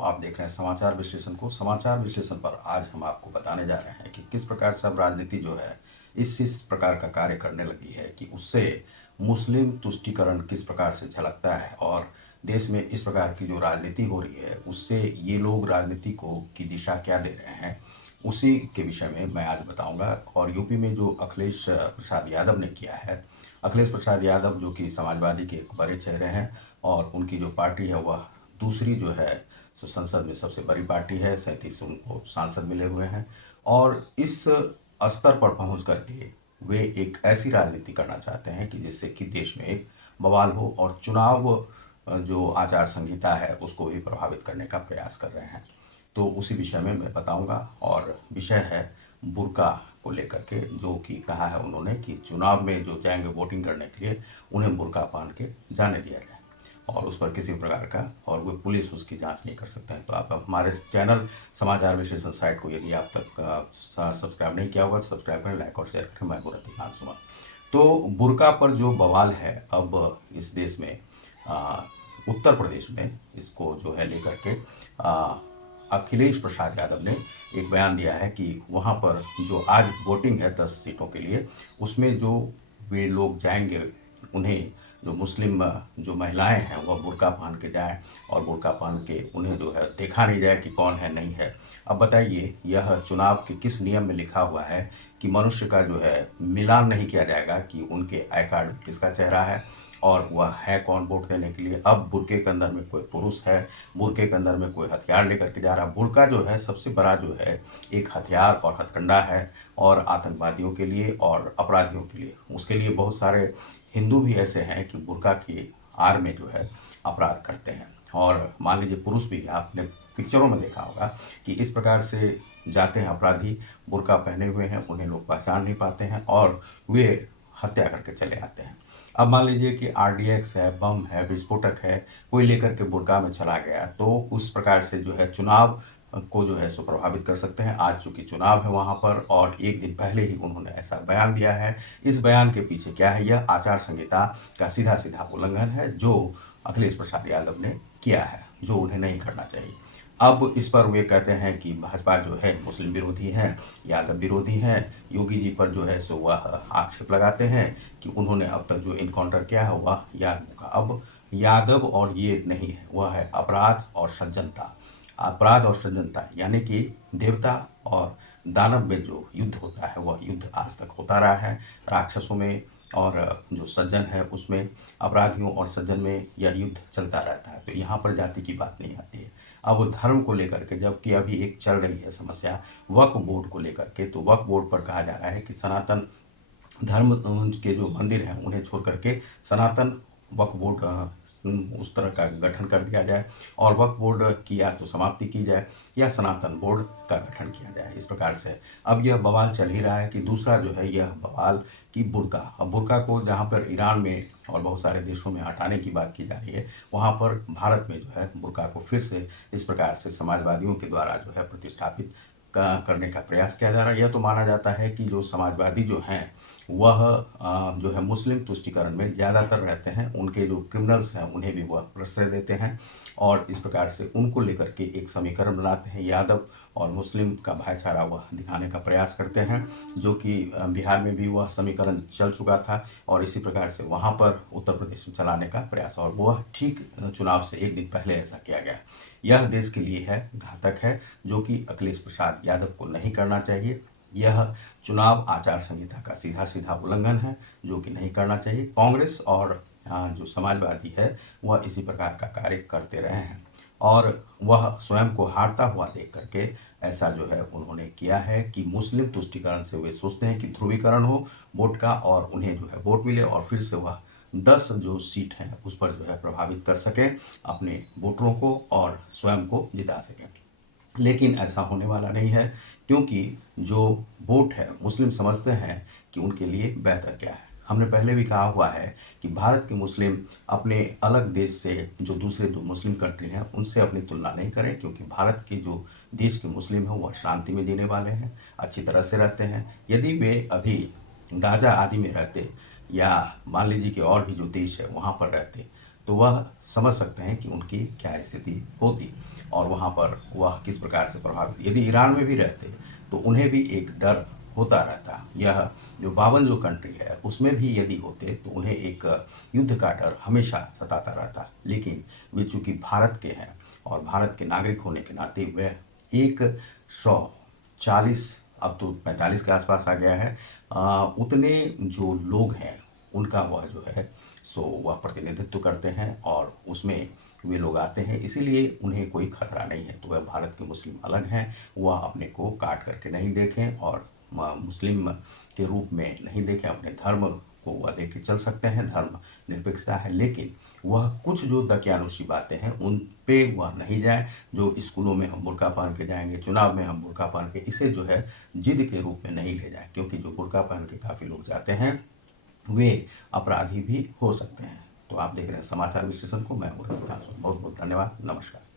आप देख रहे हैं समाचार विश्लेषण को। समाचार विश्लेषण पर आज हम आपको बताने जा रहे हैं कि किस प्रकार से अब राजनीति जो है इस प्रकार का कार्य करने लगी है कि उससे मुस्लिम तुष्टीकरण किस प्रकार से झलकता है और देश में इस प्रकार की जो राजनीति हो रही है उससे ये लोग राजनीति को की दिशा क्या दे रहे हैं, उसी के विषय में मैं आज बताऊंगा। और यूपी में जो अखिलेश प्रसाद यादव ने किया है, अखिलेश प्रसाद यादव जो कि समाजवादी के एक बड़े चेहरे हैं और उनकी जो पार्टी है वह दूसरी जो है सो संसद में सबसे बड़ी पार्टी है, 37 उनको सांसद मिले हुए हैं। और इस स्तर पर पहुंच करके वे एक ऐसी राजनीति करना चाहते हैं कि जिससे कि देश में एक बवाल हो और चुनाव जो आचार संहिता है उसको भी प्रभावित करने का प्रयास कर रहे हैं। तो उसी विषय में मैं बताऊंगा। और विषय है बुर्का को लेकर के, जो कि कहा है उन्होंने कि चुनाव में जो जाएंगे वोटिंग करने के लिए उन्हें बुर्का पहन के जाने दिया जाए और उस पर किसी प्रकार का और कोई पुलिस उसकी जांच नहीं कर सकते हैं। तो आप हमारे चैनल समाचार विश्लेषण साइट को यदि आप तक सब्सक्राइब नहीं किया होगा तो सब्सक्राइब करें, लाइक और शेयर करें। मैं रतिकांत सुमन। तो बुर्का पर जो बवाल है अब इस देश में, आ, उत्तर प्रदेश में इसको जो है लेकर के अखिलेश प्रसाद यादव ने एक बयान दिया है कि वहाँ पर जो आज वोटिंग है 10 सीटों के लिए, उसमें जो वे लोग जाएंगे उन्हें जो मुस्लिम जो महिलाएं हैं वह बुर्का पहन के जाएं और बुर्का पहन के उन्हें जो है देखा नहीं जाए कि कौन है नहीं है। अब बताइए, यह चुनाव के किस नियम में लिखा हुआ है कि मनुष्य का जो है मिलान नहीं किया जाएगा कि उनके आई कार्ड में किसका चेहरा है और वह है कौन वोट देने के लिए। अब बुर्के के अंदर में कोई पुरुष है, बुर्के के अंदर में कोई हथियार लेकर के जा रहा। बुर्का जो है सबसे बड़ा जो है एक हथियार और हथकंडा है, और आतंकवादियों के लिए और अपराधियों के लिए। उसके लिए बहुत सारे हिंदू भी ऐसे हैं कि बुर्का की आड़ में जो है अपराध करते हैं। और मान लीजिए पुरुष भी, आपने पिक्चरों में देखा होगा कि इस प्रकार से जाते हैं अपराधी, बुर्का पहने हुए हैं, उन्हें लोग पहचान नहीं पाते हैं और वे हत्या करके चले आते हैं। अब मान लीजिए कि आरडीएक्स है, बम है, विस्फोटक है, कोई लेकर के बुर्का में चला गया, तो उस प्रकार से जो है चुनाव को जो है सो प्रभावित कर सकते हैं। आज चूंकि चुनाव है वहाँ पर और एक दिन पहले ही उन्होंने ऐसा बयान दिया है। इस बयान के पीछे क्या है? यह आचार संहिता का सीधा सीधा उल्लंघन है जो अखिलेश प्रसाद यादव ने किया है, जो उन्हें नहीं करना चाहिए। अब इस पर वे कहते हैं कि भाजपा जो है मुस्लिम विरोधी है, यादव विरोधी है। योगी जी पर जो है सो वह आक्षेप लगाते हैं कि उन्होंने अब तक जो इनकाउंटर किया है वह यादव का। अब यादव और ये नहीं है, वह है अपराध और सज्जनता। अपराध और सज्जनता यानी कि देवता और दानव में जो युद्ध होता है वह युद्ध आज तक होता रहा है, राक्षसों में और जो सज्जन है उसमें। अपराधियों और सज्जन में यह युद्ध चलता रहता है। तो यहाँ पर जाति की बात नहीं आती है। अब धर्म को लेकर के, जबकि अभी एक चल रही है समस्या वक्फ बोर्ड को लेकर के, तो वक्फ बोर्ड पर कहा जा रहा है कि सनातन धर्म के जो मंदिर हैं उन्हें छोड़ करके सनातन वक्फ बोर्ड उस तरह का गठन कर दिया जाए और वक्फ बोर्ड की या तो समाप्ति की जाए या सनातन बोर्ड का गठन किया जाए। इस प्रकार से अब यह बवाल चल ही रहा है कि दूसरा जो है यह बवाल कि बुर्का। अब बुर्का को जहाँ पर ईरान में और बहुत सारे देशों में हटाने की बात की जा रही है, वहाँ पर भारत में जो है बुर्का को फिर से इस प्रकार से समाजवादियों के द्वारा जो है प्रतिष्ठापित करने का प्रयास किया जा रहा है। यह तो माना जाता है कि जो समाजवादी जो हैं वह जो है मुस्लिम तुष्टीकरण में ज़्यादातर रहते हैं, उनके जो क्रिमिनल्स हैं उन्हें भी वह प्रश्रय देते हैं और इस प्रकार से उनको लेकर के एक समीकरण बनाते हैं। यादव और मुस्लिम का भाईचारा वह दिखाने का प्रयास करते हैं, जो कि बिहार में भी वह समीकरण चल चुका था और इसी प्रकार से वहाँ पर उत्तर प्रदेश में चलाने का प्रयास, और वह ठीक चुनाव से एक दिन पहले ऐसा किया गया। यह देश के लिए है, घातक है, जो कि अखिलेश प्रसाद यादव को नहीं करना चाहिए। यह चुनाव आचार संहिता का सीधा सीधा उल्लंघन है जो कि नहीं करना चाहिए। कांग्रेस और जो समाजवादी है वह इसी प्रकार का कार्य करते रहे हैं और वह स्वयं को हारता हुआ देख करके ऐसा जो है उन्होंने किया है कि मुस्लिम तुष्टीकरण से वे सोचते हैं कि ध्रुवीकरण हो वोट का और उन्हें जो है वोट मिले और फिर से वह 10 जो सीट हैं उस पर जो है प्रभावित कर सकें अपने वोटरों को और स्वयं को जिता सकें। लेकिन ऐसा होने वाला नहीं है, क्योंकि जो वोट है मुस्लिम समझते हैं कि उनके लिए बेहतर क्या है। हमने पहले भी कहा हुआ है कि भारत के मुस्लिम अपने अलग देश से जो दूसरे दो मुस्लिम कंट्री हैं उनसे अपनी तुलना नहीं करें, क्योंकि भारत के जो देश के मुस्लिम हैं वह शांति में जीने वाले हैं, अच्छी तरह से रहते हैं। यदि वे अभी गाजा आदि में रहते या मान लीजिए कि और भी जो देश है वहाँ पर रहते, तो वह समझ सकते हैं कि उनकी क्या स्थिति होती और वहाँ पर वह किस प्रकार से प्रभावित। यदि ईरान में भी रहते तो उन्हें भी एक डर होता रहता। यह जो 52 जो कंट्री है उसमें भी यदि होते तो उन्हें एक युद्ध का डर हमेशा सताता रहता। लेकिन वे चूंकि भारत के हैं और भारत के नागरिक होने के नाते वह 140, अब तो 45 के आसपास आ गया है, उतने जो लोग हैं उनका वह जो है सो वह प्रतिनिधित्व करते हैं और उसमें वे लोग आते हैं, इसीलिए उन्हें कोई खतरा नहीं है। तो वह भारत के मुस्लिम अलग हैं, वह अपने को काट करके नहीं देखें और मुस्लिम के रूप में नहीं देखें, अपने धर्म को वह लेके चल सकते हैं, धर्म निरपेक्षता है। लेकिन वह कुछ जो दकियानुसी बातें हैं उन पे वह नहीं जाए। जो स्कूलों में हम बुर्का पहन के जाएंगे, चुनाव में हम बुर्का पहन के, इसे जो है जिद के रूप में नहीं ले जाए, क्योंकि जो बुर्का पहन के काफ़ी लोग जाते हैं वे अपराधी भी हो सकते हैं। तो आप देख रहे हैं समाचार विश्लेषण को, मैं हूं रजनीकांत। बहुत बहुत धन्यवाद, नमस्कार।